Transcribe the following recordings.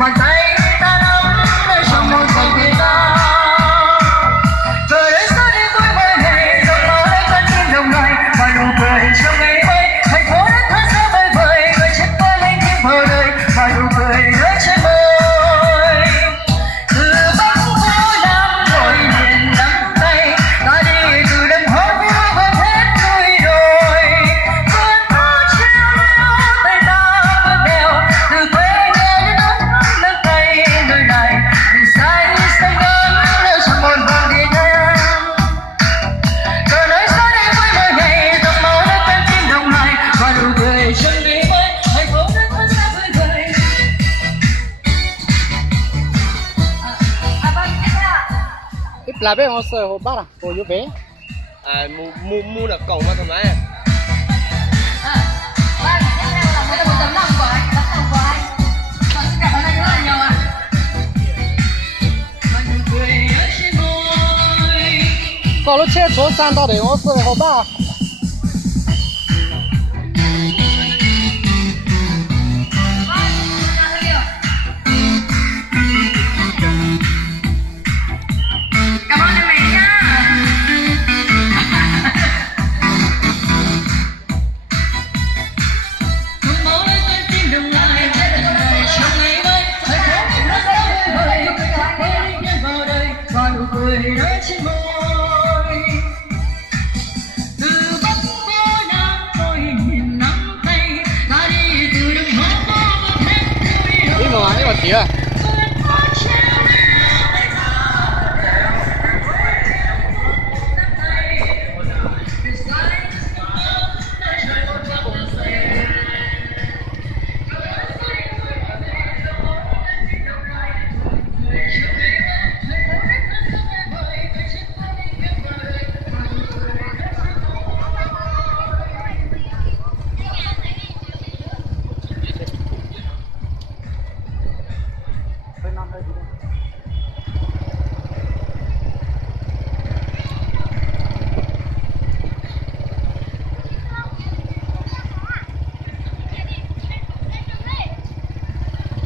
bàn tay ta nắm lấy trong một giây vì ta. Giờ đây xa đi cuối mỗi ngày, giọt máu đã cất tim đồng loài và nụ cười trong ngày mới. Thành phố đã thật xa vời vợi, người chết qua lên thêm bờ đời và nụ cười rơi trên môi. Từ Bắc phố Nam nổi miền nắm tay, ta đi từ đêm hôm vui vượt hết núi đồi. Cơn mưa treo leo tay ta bước đèo, từ quê nhà đến nắm tay nơi này. Vì say sông ngân nơi trong một vòng địa đen. Giờ nơi xa đi với mỗi ngày, dòng máu đã cất tim đồng loài và nụ cười trong ngày mới. Thành phố đã thật xa vời vợi. Tiếp là bé họ sờ hồ bát à, hồ vô bé. Mua được cổng mà thoải mái à? Vâng, tiếp theo là đây là một tấm lòng của anh, tấm lòng của anh. Vâng, xin cảm ơn anh rất là nhiều ạ. Và nụ cười ở trên môi. Có lúc chết số san到底họ sờ hồ bát à. Cảm ơn em Mỹ nha. Dòng máu đã cất tim đồng loài trong ngày mới. Thành phố đã thật xa vời vợi, người chết qua lên thêm vào đời và nụ cười rơi trên môi. Từ Bắc phố Nam nổi miền nắm tay, ta đi từ đêm hôm vượt hết núi đồi. Đi mà đi mà tía. Cơn mưa treo leo tay ta nắm tay. Vì say sông ngân nơi trời một vòng giây.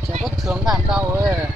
Chẳng có thương làm đâu ấy.